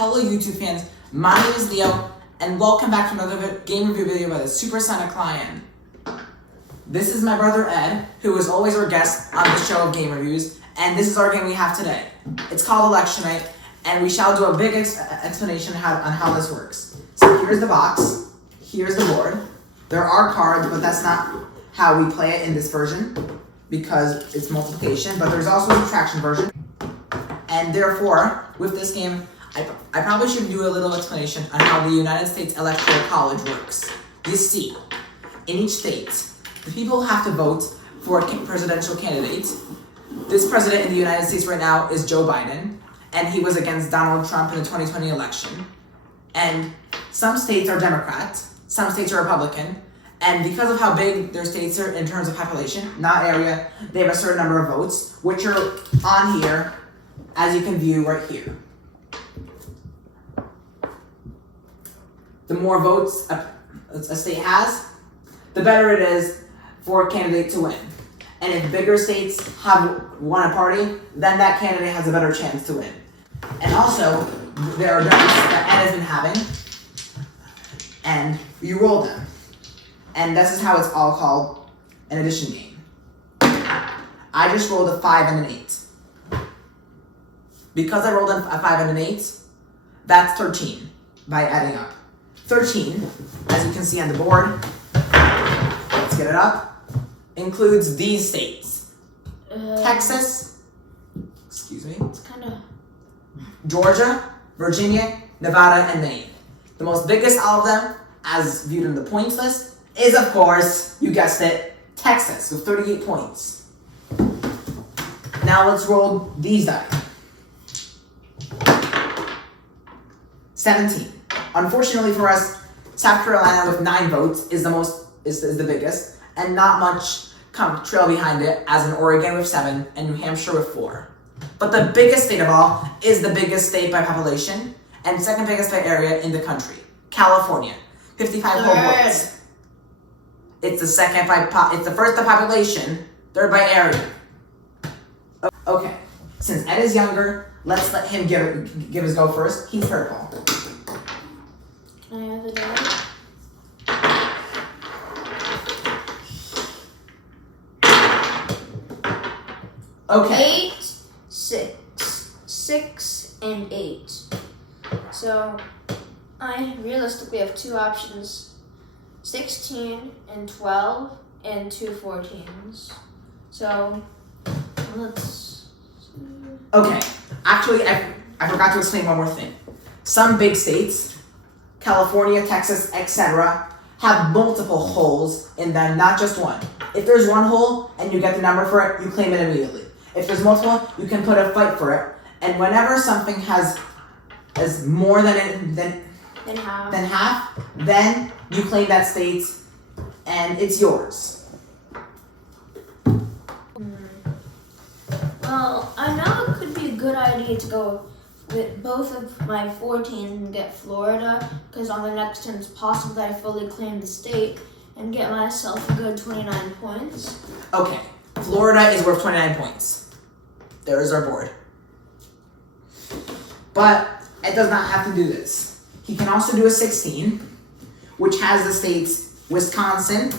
Hello YouTube fans, my name is Leo, and welcome back to another game review video by the Supersonic Lion. This is my brother Ed, who is always our guest on the show of game reviews, and this is our game we have today. It's called Election Night, and we shall do a big explanation on how this works. So here's the box, here's the board. There are cards, but that's not how we play it in this version, because it's multiplication, but there's also a subtraction version. And therefore, with this game, I probably should do a little explanation on how the United States Electoral College works. You see, in each state, the people have to vote for a presidential candidate. This president in the United States right now is Joe Biden, and he was against Donald Trump in the 2020 election. And some states are Democrat, some states are Republican, and because of how big their states are in terms of population, not area, they have a certain number of votes, which are on here, as you can view right here. The more votes a state has, the better it is for a candidate to win. And if bigger states have won a party, then that candidate has a better chance to win. And also, there are dice that Ed has been having, and you roll them. And this is how it's all called an addition game. I just rolled a 5 and an 8. Because I rolled a 5 and an 8, that's 13 by adding up. 13, as you can see on the board, let's get it up, includes these states. Texas, It's kind of... Georgia, Virginia, Nevada, and Maine. The most biggest out of them, as viewed in the points list, is of course, you guessed it, Texas, with 38 points. Now let's roll these dice. 17. Unfortunately for us, South Carolina with 9 votes is the biggest, and not much trail behind it, as in Oregon with 7 and New Hampshire with 4. But the biggest state of all is the biggest state by population and second biggest by area in the country, California, 55 whole votes. It's the second it's the first by population, third by area. Okay, since Ed is younger, let's let him give his go first. He's purple. Can I have the die? Okay. 8, 6, and 8. So, I realistically have 2 options. 16 and 12 and 2 14s. So, let's... Okay, actually, I forgot to explain one more thing. Some big states, California, Texas, etc., have multiple holes in them, not just one. If there's one hole and you get the number for it, you claim it immediately. If there's multiple, you can put a fight for it. And whenever something has more than half, then you claim that state, and it's yours. Well, I know it could be a good idea to go with both of my 14 and get Florida, because on the next turn it's possible that I fully claim the state and get myself a good 29 points. Okay, Florida is worth 29 points. There is our board. But it does not have to do this. He can also do a 16, which has the states Wisconsin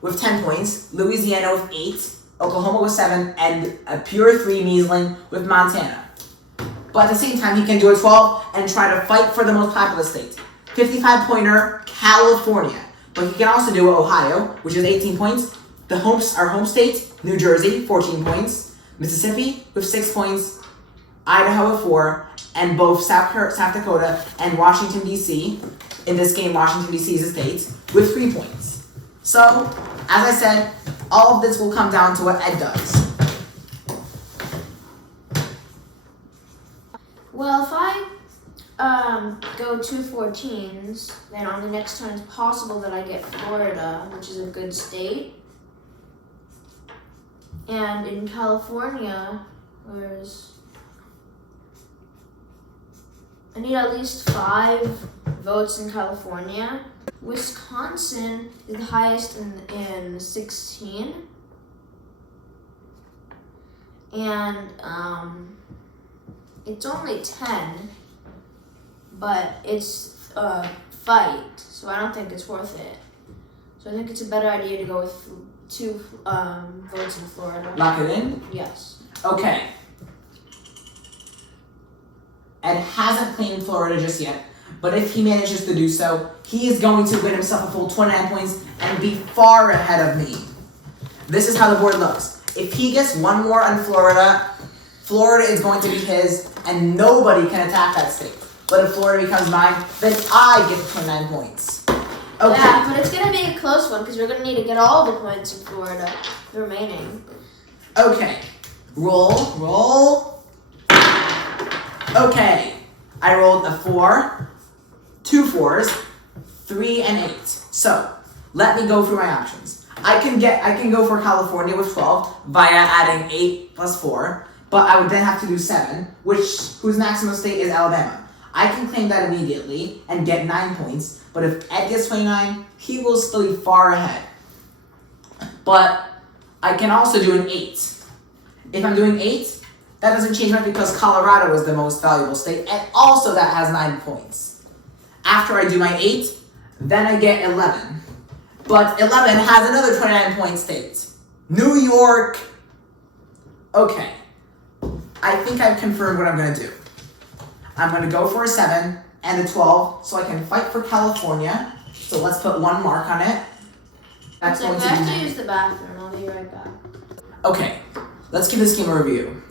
with 10 points, Louisiana with 8, Oklahoma with 7, and a pure 3 measling with Montana. But at the same time, he can do a 12 and try to fight for the most populous state. 55-pointer, California. But he can also do Ohio, which is 18 points. Our home state, New Jersey, 14 points. Mississippi with 6 points. Idaho with 4. And both South Dakota and Washington, D.C. In this game, Washington, D.C. is a state with 3 points. So, as I said, all of this will come down to what Ed does. Well, if I go 2 14s, then on the next turn it's possible that I get Florida, which is a good state. And in California, I need at least 5 votes in California. Wisconsin is the highest in 16. And it's only 10. but it's a fight, so I don't think it's worth it. So I think it's a better idea to go with 2 votes in Florida. Lock it in? Yes. Okay. Ed hasn't claimed Florida just yet, but if he manages to do so, he is going to win himself a full 29 points and be far ahead of me. This is how the board looks. If he gets one more on Florida, Florida is going to be his, and nobody can attack that state. But if Florida becomes mine, then I get the 29 points. Okay. Yeah, but it's going to be a close one because we're going to need to get all the points in Florida, the remaining. Okay. Roll. Okay. I rolled a 4, 2 4s, 3, and 8. So, let me go through my options. I can go for California with 12 via adding 8 plus 4, but I would then have to do 7, whose maximum state is Alabama. I can claim that immediately and get 9 points, but if Ed gets 29, he will still be far ahead. But I can also do an 8. If I'm doing 8, that doesn't change much because Colorado is the most valuable state, and also that has 9 points. After I do my 8, then I get 11. But 11 has another 29 point state. New York. Okay. I think I've confirmed what I'm going to do. I'm going to go for a 7 and a 12 so I can fight for California. So let's put 1 mark on it. That's So going if to I be have to use the bathroom, I'll be right back. Okay, let's give this game a review.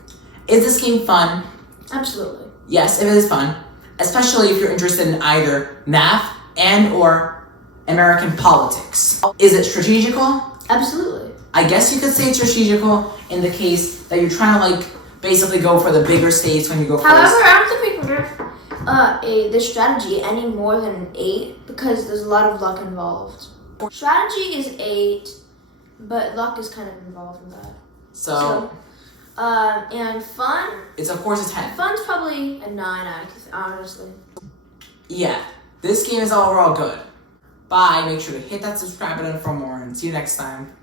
Is this game fun? Absolutely. Yes, it is fun, especially if you're interested in either math and or American politics. Is it strategical? Absolutely. I guess you could say it's strategical in the case that you're trying to basically go for the bigger states when you go However, first. I don't think we can give this strategy any more than an 8 because there's a lot of luck involved. Strategy is 8, but luck is kind of involved in that. So And fun. it's of course a 10. Fun's probably a 9, honestly. Yeah, this game is overall good. Bye, make sure to hit that subscribe button for more and see you next time.